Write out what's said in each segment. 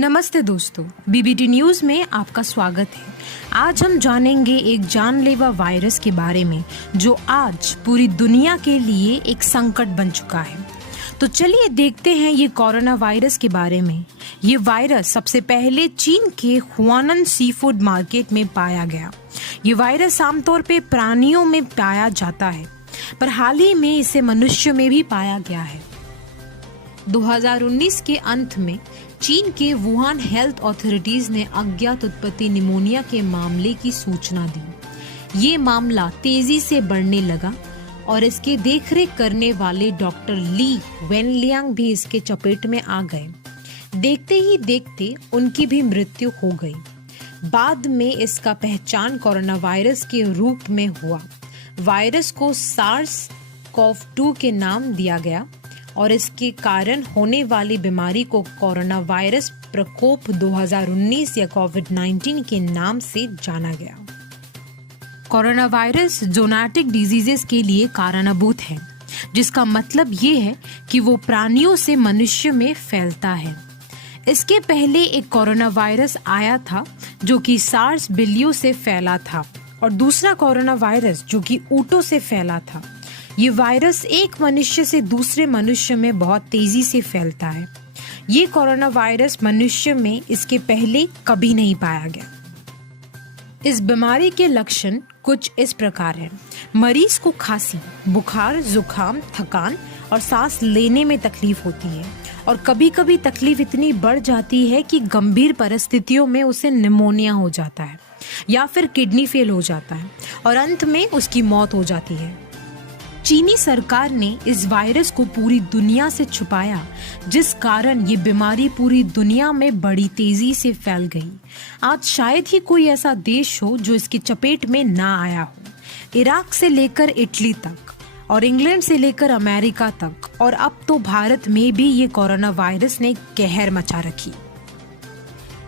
नमस्ते दोस्तों, BBT news में आपका स्वागत है। आज हम जानेंगे एक जानलेवा वायरस के बारे में जो आज पूरी दुनिया के लिए एक संकट बन चुका है। तो चलिए देखते हैं ये कोरोना वायरस के बारे में। ये वायरस सबसे पहले चीन के हुआनन सी फूड मार्केट में पाया गया। ये वायरस आमतौर पे प्राणियों में पाया जाता है, पर हाल ही में इसे मनुष्य में भी पाया गया है। 2019 के अंत में चीन के वुहान हेल्थ अथॉरिटीज ने अज्ञात उत्पत्ति निमोनिया के मामले की सूचना दी। ये मामला तेजी से बढ़ने लगा और इसके देखरेख करने वाले डॉक्टर ली वेनलियांग भी इसके चपेट में आ गए। देखते ही देखते उनकी भी मृत्यु हो गई। बाद में इसका पहचान कोरोना वायरस के रूप में हुआ। वायरस को SARS-CoV-2 के नाम दिया गया और इसके कारण होने वाली बीमारी को कोरोना वायरस प्रकोप 2019 या कोविड-19 के नाम से जाना गया। कोरोना वायरस ज़ूनोटिक डिजीजेस के लिए कारणभूत है, जिसका मतलब ये है कि वो प्राणियों से मनुष्य में फैलता है। इसके पहले एक कोरोना वायरस आया था जो कि सार्स बिल्लियों से फैला था और दूसरा कोरोना वायरस जो कि ऊँटों से फैला था। ये वायरस एक मनुष्य से दूसरे मनुष्य में बहुत तेजी से फैलता है। ये कोरोना वायरस मनुष्य में इसके पहले कभी नहीं पाया गया। इस बीमारी के लक्षण कुछ इस प्रकार हैं। मरीज को खांसी, बुखार, जुकाम, थकान और सांस लेने में तकलीफ होती है और कभी कभी तकलीफ इतनी बढ़ जाती है कि गंभीर परिस्थितियों में उसे निमोनिया हो जाता है या फिर किडनी फेल हो जाता है और अंत में उसकी मौत हो जाती है। चीनी सरकार ने इस वायरस को पूरी दुनिया से छुपाया, जिस कारण ये बीमारी पूरी दुनिया में बड़ी तेजी से फैल गई। आज शायद ही कोई ऐसा देश हो जो इसकी चपेट में ना आया हो। इराक से लेकर इटली तक और इंग्लैंड से लेकर अमेरिका तक और अब तो भारत में भी ये कोरोना वायरस ने कहर मचा रखी।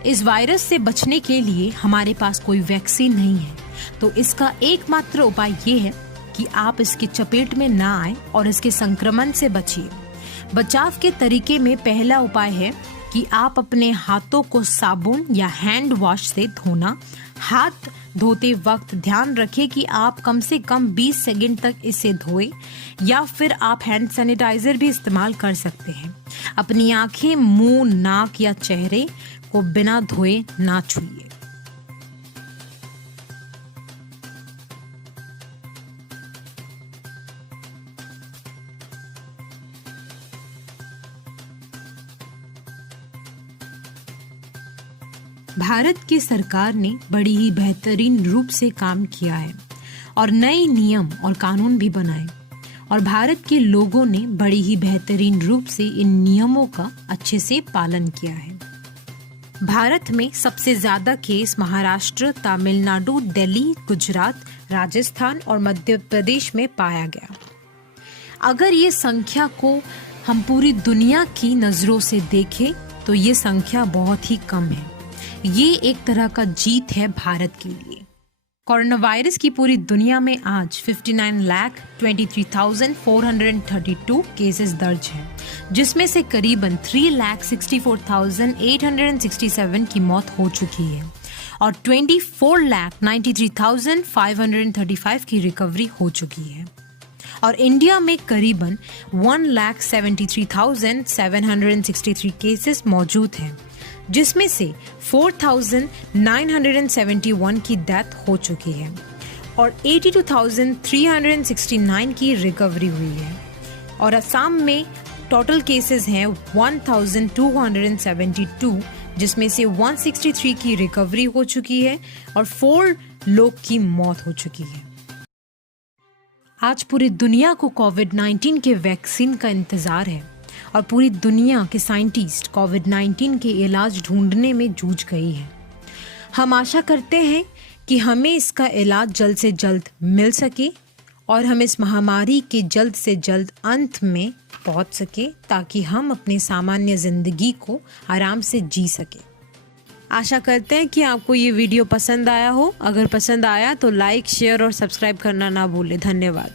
इस वायरस से बचने के लिए हमारे पास कोई वैक्सीन नहीं है, तो इसका एकमात्र उपाय ये है कि आप इसकी चपेट में ना आए और इसके संक्रमण से बचिए। बचाव के तरीके में पहला उपाय है कि आप अपने हाथों को साबुन या हैंड वॉश से धोना। हाथ धोते वक्त ध्यान रखें कि आप कम से कम 20 सेकंड तक इसे धोएं या फिर आप हैंड सैनिटाइजर भी इस्तेमाल कर सकते हैं। अपनी आंखें, मुंह, नाक या चेहरे को बिना धोए ना छुइए। भारत की सरकार ने बड़ी ही बेहतरीन रूप से काम किया है और नए नियम और कानून भी बनाए और भारत के लोगों ने बड़ी ही बेहतरीन रूप से इन नियमों का अच्छे से पालन किया है। भारत में सबसे ज्यादा केस महाराष्ट्र, तमिलनाडु, दिल्ली, गुजरात, राजस्थान और मध्य प्रदेश में पाया गया। अगर ये संख्या को हम पूरी दुनिया की नजरों से देखें तो ये संख्या बहुत ही कम है। ये एक तरह का जीत है भारत के लिए। कोरोना वायरस की पूरी दुनिया में आज 59,23,432 केसेस दर्ज हैं, जिसमें से करीबन 3,64,867 की मौत हो चुकी है और 24,93,535 की रिकवरी हो चुकी है। और इंडिया में करीबन 1,73,763 केसेस मौजूद हैं, जिसमें से 4,971 की डेथ हो चुकी है और 82,369 की रिकवरी हुई है। और असम में टोटल केसेस हैं 1,272, जिसमें से 163 की रिकवरी हो चुकी है और 4 लोग की मौत हो चुकी है। आज पूरी दुनिया को कोविड-19 के वैक्सीन का इंतजार है और पूरी दुनिया के साइंटिस्ट कोविड-19 के इलाज ढूंढने में जूझ गई है। हम आशा करते हैं कि हमें इसका इलाज जल्द से जल्द मिल सके और हम इस महामारी के जल्द से जल्द अंत में पहुंच सके, ताकि हम अपने सामान्य जिंदगी को आराम से जी सके। आशा करते हैं कि आपको ये वीडियो पसंद आया हो। अगर पसंद आया तो लाइक, शेयर और सब्सक्राइब करना ना भूलें। धन्यवाद।